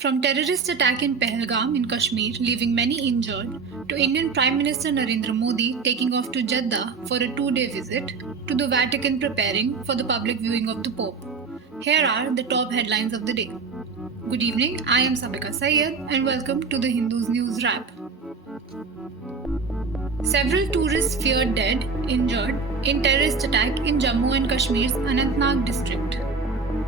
From terrorist attack in Pahalgam in Kashmir, leaving many injured, to Indian Prime Minister Narendra Modi taking off to Jeddah for a 2-day visit, to the Vatican preparing for the public viewing of the Pope. Here are the top headlines of the day. Good evening, I am Sabika Syed and welcome to the Hindu's News Wrap. Several tourists feared dead, injured in terrorist attack in Jammu and Kashmir's Anantnag district.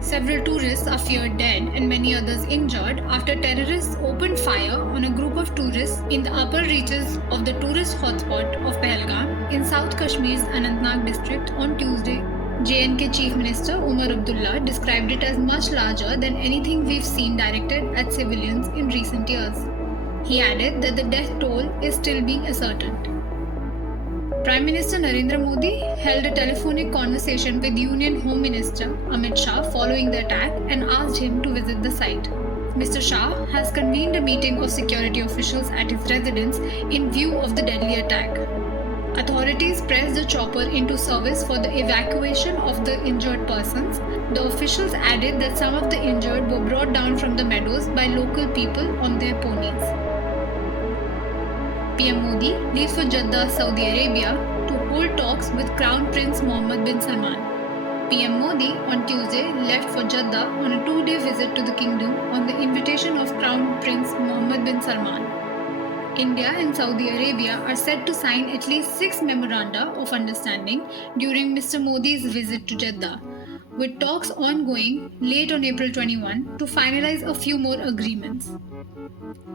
Several tourists are feared dead and many others injured after terrorists opened fire on a group of tourists in the upper reaches of the tourist hotspot of Pahalgam in South Kashmir's Anantnag district on Tuesday. J&K Chief Minister Umar Abdullah described it as much larger than anything we've seen directed at civilians in recent years. He added that the death toll is still being ascertained. Prime Minister Narendra Modi held a telephonic conversation with Union Home Minister Amit Shah following the attack and asked him to visit the site. Mr. Shah has convened a meeting of security officials at his residence in view of the deadly attack. Authorities pressed the chopper into service for the evacuation of the injured persons. The officials added that some of the injured were brought down from the meadows by local people on their ponies. PM Modi leaves for Jeddah, Saudi Arabia to hold talks with Crown Prince Mohammed bin Salman. PM Modi on Tuesday left for Jeddah on a 2-day visit to the kingdom on the invitation of Crown Prince Mohammed bin Salman. India and Saudi Arabia are set to sign at least 6 memoranda of understanding during Mr. Modi's visit to Jeddah, with talks ongoing late on April 21 to finalize a few more agreements.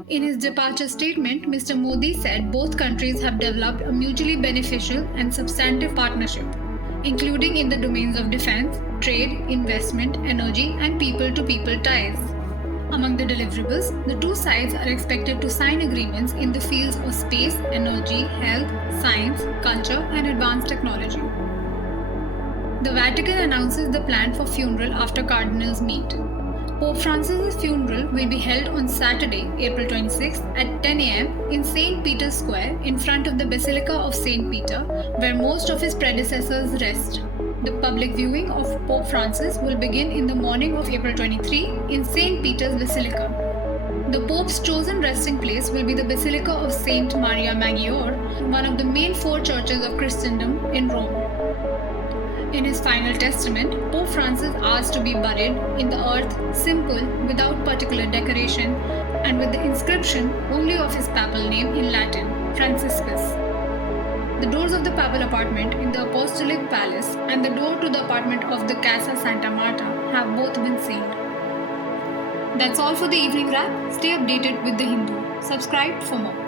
In his departure statement, Mr. Modi said both countries have developed a mutually beneficial and substantive partnership, including in the domains of defense, trade, investment, energy, and people-to-people ties. Among the deliverables, the two sides are expected to sign agreements in the fields of space, energy, health, science, culture, and advanced technology. The Vatican announces the plan for funeral after cardinals meet. Pope Francis's funeral will be held on Saturday, April 26 at 10 a.m. in St. Peter's Square in front of the Basilica of St. Peter, where most of his predecessors rest. The public viewing of Pope Francis will begin in the morning of April 23 in St. Peter's Basilica. The Pope's chosen resting place will be the Basilica of Saint Maria Maggiore, one of the main 4 churches of Christendom in Rome. In his final testament, Pope Francis asked to be buried in the earth simple, without particular decoration, and with the inscription only of his papal name in Latin, Franciscus. The doors of the papal apartment in the Apostolic Palace and the door to the apartment of the Casa Santa Marta have both been sealed. That's all for the evening wrap. Stay updated with The Hindu. Subscribe for more.